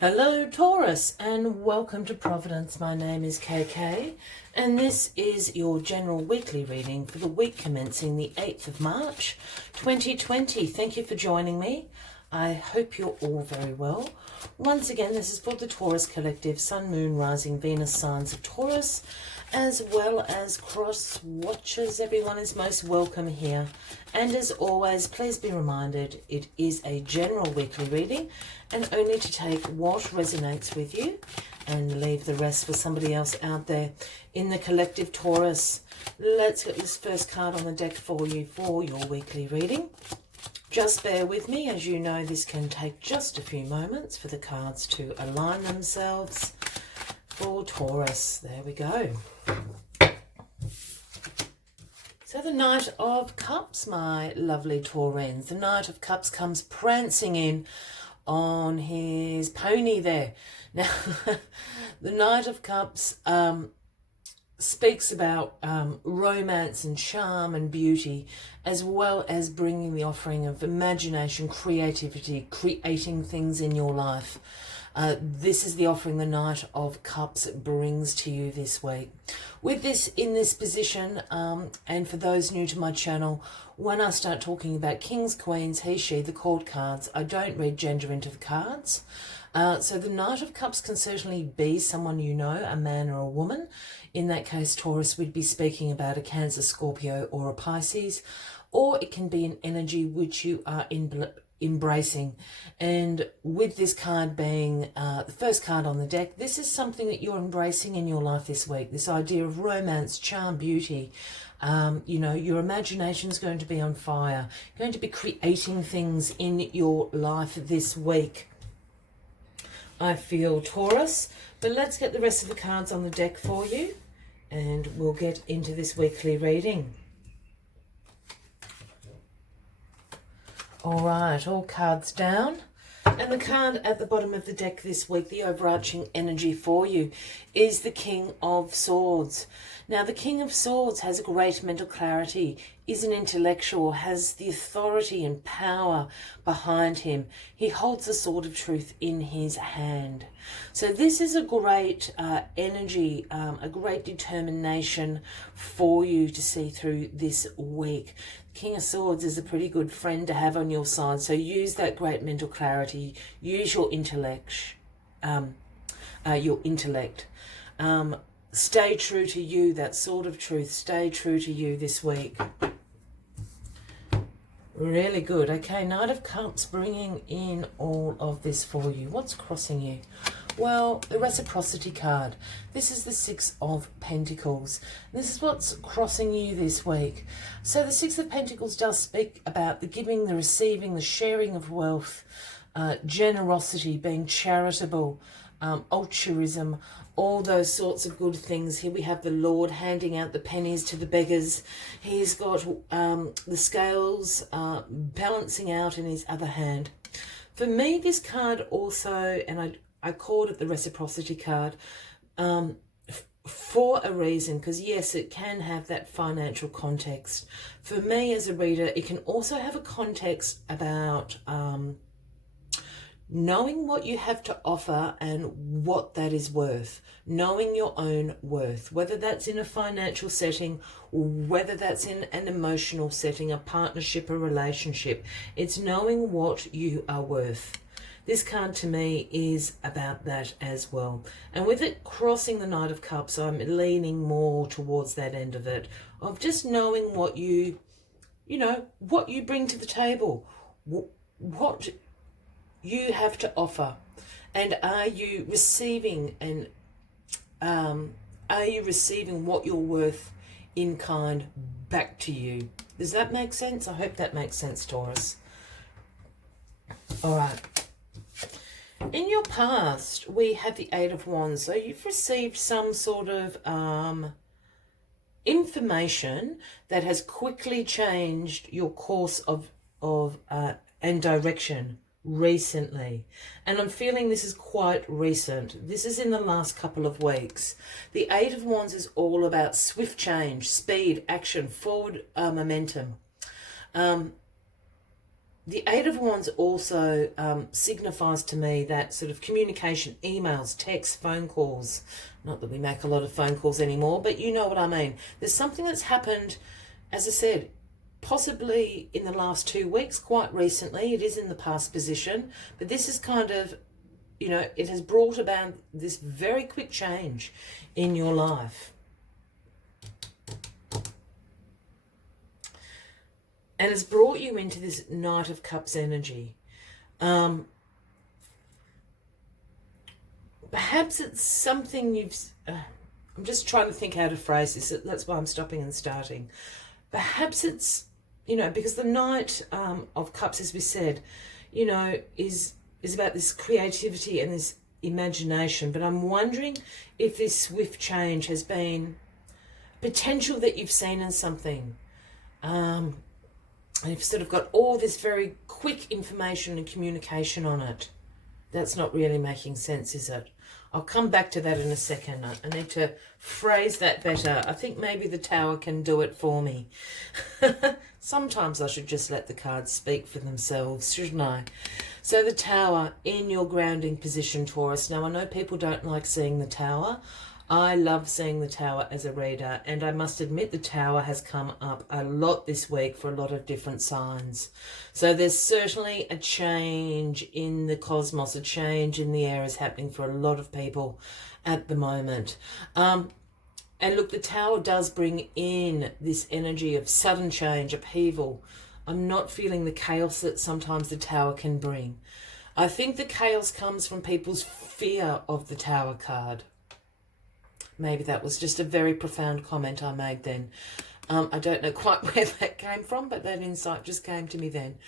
Hello Taurus and welcome to Providence. My name is KK and this is your general weekly reading for the week commencing the 8th of March 2020. Thank you for joining me. I hope you're all very well. Once again, this is for the Taurus Collective, Sun, Moon, Rising, Venus signs of Taurus, as well as cross watchers. Everyone is most welcome here. And as always, please be reminded it is a general weekly reading and only to take what resonates with you and leave the rest for somebody else out there in the collective Taurus. Let's get this first card on the deck for you for your weekly reading. Just bear with me. As you know, this can take just a few moments for the cards to align themselves for Taurus. There we go. So the Knight of Cups, my lovely Taurines. The Knight of Cups comes prancing in on his pony there. Now, the Knight of Cups speaks about romance and charm and beauty, as well as bringing the offering of imagination, creativity, creating things in your life. This is the offering the Knight of Cups brings to you this week. With this in this position, and for those new to my channel, when I start talking about kings, queens, he, she, the court cards, I don't read gender into the cards. So the Knight of Cups can certainly be someone you know, a man or a woman. In that case, Taurus, we'd be speaking about a Cancer, Scorpio or a Pisces. Or it can be an energy which you are embracing. And with this card being the first card on the deck, this is something that you're embracing in your life this week. This idea of romance, charm, beauty. You know, your imagination is going to be on fire. You're going to be creating things in your life this week, I feel, Taurus. But let's get the rest of the cards on the deck for you and we'll get into this weekly reading. All right, all cards down. And the card at the bottom of the deck this week, the overarching energy for you, is the King of Swords. Now, the King of Swords has a great mental clarity, is an intellectual, has the authority and power behind him. He holds the sword of truth in his hand. So this is a great energy, a great determination for you to see through this week. King of Swords is a pretty good friend to have on your side. So use that great mental clarity. Use your intellect. Stay true to you, that sword of truth. Stay true to you this week. Really good. Okay, Knight of Cups bringing in all of this for you. What's crossing you? Well, the reciprocity card. This is the Six of Pentacles. This is what's crossing you this week. So the Six of Pentacles does speak about the giving, the receiving, the sharing of wealth, generosity, being charitable, altruism, all those sorts of good things. Here we have the Lord handing out the pennies to the beggars. He's got the scales balancing out in his other hand. For me, this card also, and I called it the reciprocity card for a reason, because yes, it can have that financial context. For me as a reader, it can also have a context about knowing what you have to offer and what that is worth. Knowing your own worth, whether that's in a financial setting, whether that's in an emotional setting, a partnership, a relationship. It's knowing what you are worth. This card to me is about that as well. And with it crossing the Knight of Cups, I'm leaning more towards that end of it, of just knowing what you know, what you bring to the table, what you have to offer, and are you receiving what you're worth in kind back to you? Does that make sense? I hope that makes sense, Taurus. All right. In your past, we have the Eight of Wands. So you've received some sort of information that has quickly changed your course of and direction recently. And I'm feeling this is quite recent. This is in the last couple of weeks. The Eight of Wands is all about swift change, speed, action, forward momentum. The Eight of Wands also signifies to me that sort of communication, emails, texts, phone calls. Not that we make a lot of phone calls anymore, but you know what I mean. There's something that's happened, as I said, possibly in the last 2 weeks, quite recently. It is in the past position, but this is kind of, you know, it has brought about this very quick change in your life. And it's brought you into this Knight of Cups energy. Perhaps it's something you've... I'm just trying to think how to phrase this. That's why I'm stopping and starting. Perhaps it's, you know, because the Knight of Cups, as we said, you know, is about this creativity and this imagination. But I'm wondering if this swift change has been potential that you've seen in something. And you've sort of got all this very quick information and communication on it. That's not really making sense, is it? I'll come back to that in a second. I need to phrase that better. I think maybe the Tower can do it for me. Sometimes I should just let the cards speak for themselves, shouldn't I? So the Tower in your grounding position, Taurus. Now, I know people don't like seeing the Tower. I love seeing the Tower as a reader, and I must admit the Tower has come up a lot this week for a lot of different signs. So there's certainly a change in the cosmos, a change in the air is happening for a lot of people at the moment. And look, the Tower does bring in this energy of sudden change, upheaval. I'm not feeling the chaos that sometimes the Tower can bring. I think the chaos comes from people's fear of the Tower card. Maybe that was just a very profound comment I made then. I don't know quite where that came from, but that insight just came to me then.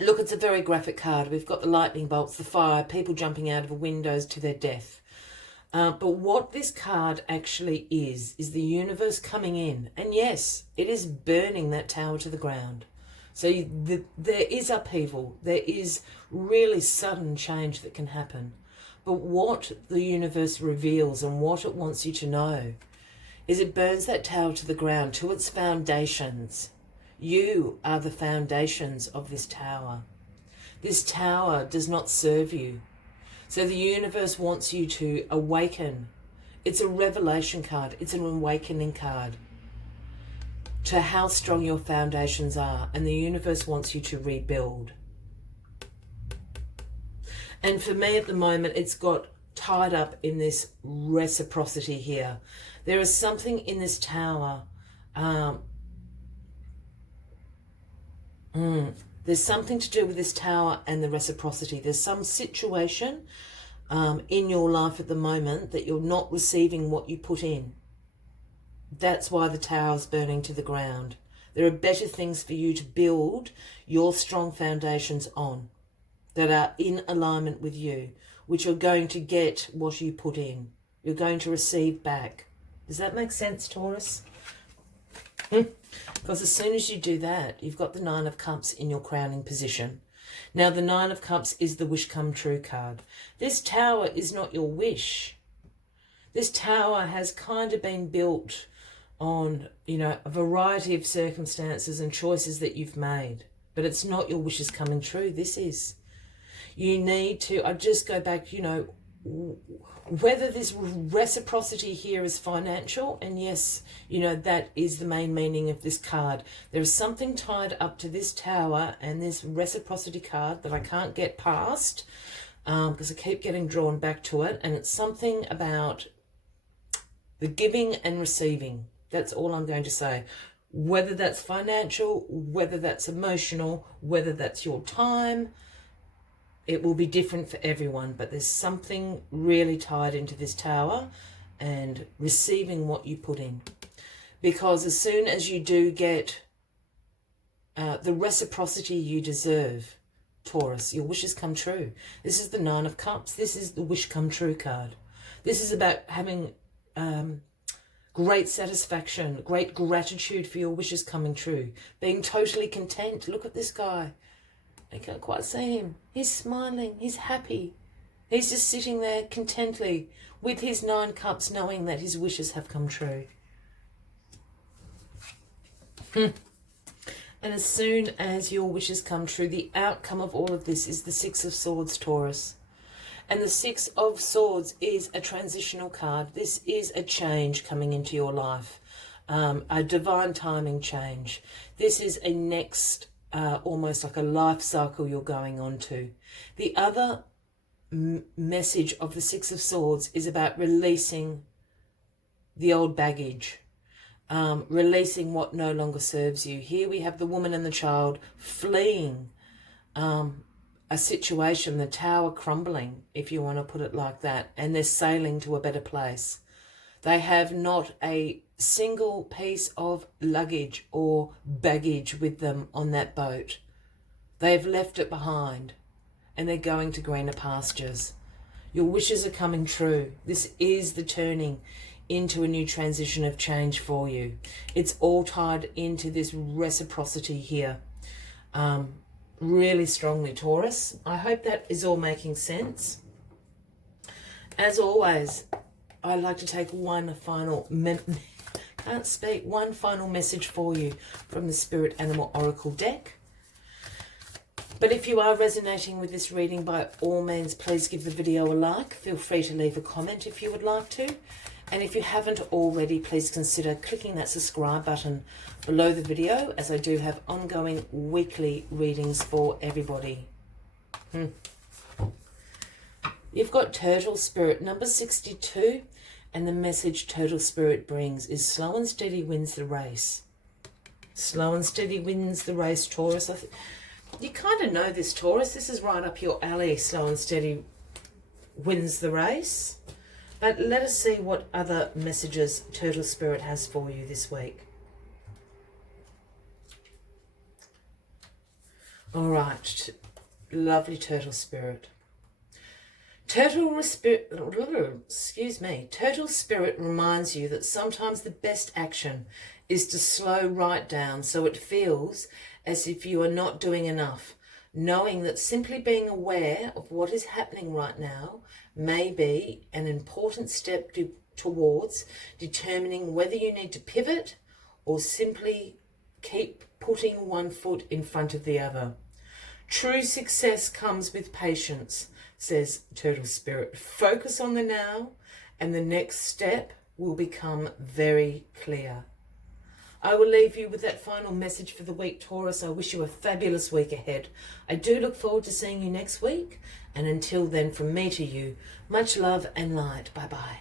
Look, it's a very graphic card. We've got the lightning bolts, the fire, people jumping out of windows to their death. But what this card actually is the universe coming in. And yes, it is burning that Tower to the ground. So there is upheaval. There is really sudden change that can happen. But what the universe reveals and what it wants you to know is it burns that Tower to the ground, to its foundations. You are the foundations of this Tower. This Tower does not serve you. So the universe wants you to awaken. It's a revelation card. It's an awakening card to how strong your foundations are. And the universe wants you to rebuild. And for me at the moment, it's got tied up in this reciprocity here. There is something in this Tower. There's something to do with this Tower and the reciprocity. There's some situation in your life at the moment that you're not receiving what you put in. That's why the Tower's burning to the ground. There are better things for you to build your strong foundations on, that are in alignment with you, which are going to get what you put in. You're going to receive back. Does that make sense, Taurus? Because as soon as you do that, you've got the Nine of Cups in your crowning position. Now, the Nine of Cups is the wish come true card. This Tower is not your wish. This Tower has kind of been built on, you know, a variety of circumstances and choices that you've made. But it's not your wishes coming true. This is. You need to, I just go back, you know, whether this reciprocity here is financial, and yes, you know, that is the main meaning of this card. There is something tied up to this Tower and this reciprocity card that I can't get past because I keep getting drawn back to it, and it's something about the giving and receiving. That's all I'm going to say. Whether that's financial, whether that's emotional, whether that's your time, it will be different for everyone, but there's something really tied into this Tower and receiving what you put in. Because as soon as you do get the reciprocity you deserve, Taurus, your wishes come true. This is the Nine of Cups. This is the wish come true card. This is about having great satisfaction, great gratitude for your wishes coming true, being totally content. Look at this guy. I can't quite see him. He's smiling. He's happy. He's just sitting there contently with his 9 cups, knowing that his wishes have come true. And as soon as your wishes come true, the outcome of all of this is the Six of Swords, Taurus. And the Six of Swords is a transitional card. This is a change coming into your life, a divine timing change. This is a next, almost like a life cycle you're going on to. The other message of the Six of Swords is about releasing the old baggage. Releasing what no longer serves you. Here we have the woman and the child fleeing a situation, the tower crumbling, if you want to put it like that, and they're sailing to a better place. They have not a single piece of luggage or baggage with them on that boat. They've left it behind and they're going to greener pastures. Your wishes are coming true. This is the turning into a new transition of change for you. It's all tied into this reciprocity here, really strongly, Taurus. I hope that is all making sense. As always, I'd like to take one final one final message for you from the Spirit Animal Oracle deck. But if you are resonating with this reading, by all means, please give the video a like. Feel free to leave a comment if you would like to. And if you haven't already, please consider clicking that subscribe button below the video, as I do have ongoing weekly readings for everybody. You've got Turtle Spirit, number 62, and the message Turtle Spirit brings is slow and steady wins the race. Slow and steady wins the race, Taurus. You kind of know this, Taurus. This is right up your alley. Slow and steady wins the race. But let us see what other messages Turtle Spirit has for you this week. All right, lovely Turtle Spirit. Turtle Spirit reminds you that sometimes the best action is to slow right down so it feels as if you are not doing enough, knowing that simply being aware of what is happening right now may be an important step towards determining whether you need to pivot or simply keep putting one foot in front of the other. True success comes with patience, says Turtle Spirit. Focus on the now and the next step will become very clear. I will leave you with that final message for the week, Taurus. I wish you a fabulous week ahead. I do look forward to seeing you next week. And until then, from me to you, much love and light. Bye-bye.